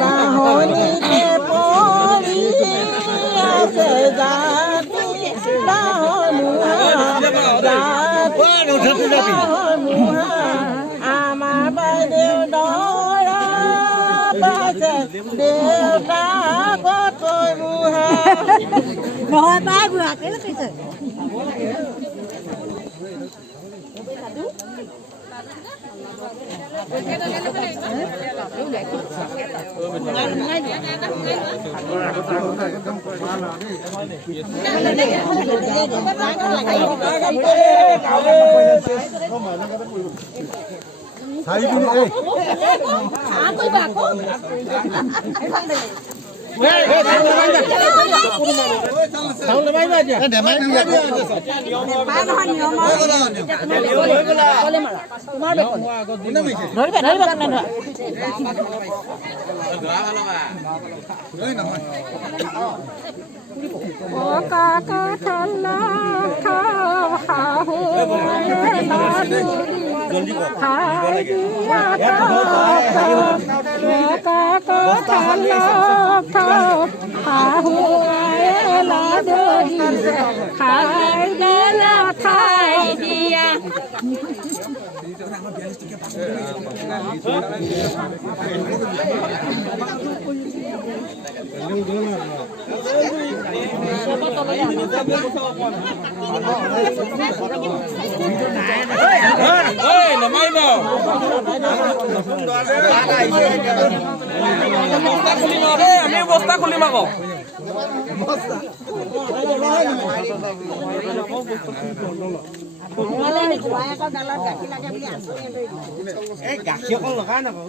বাহনিতে পৰি আছে জাতি আমাৰ বাইদেউ দৰা পাইছে দেউতাকত কৈ বুঢ়া নহয় পাই বুঢ়া কেলে কৈছে কাকা ঠাল্লা খাহু খাই গেলা খাই দিয়া বস্তা খুলিম আকৌ গাখীৰ অকণ লগাই নাপাব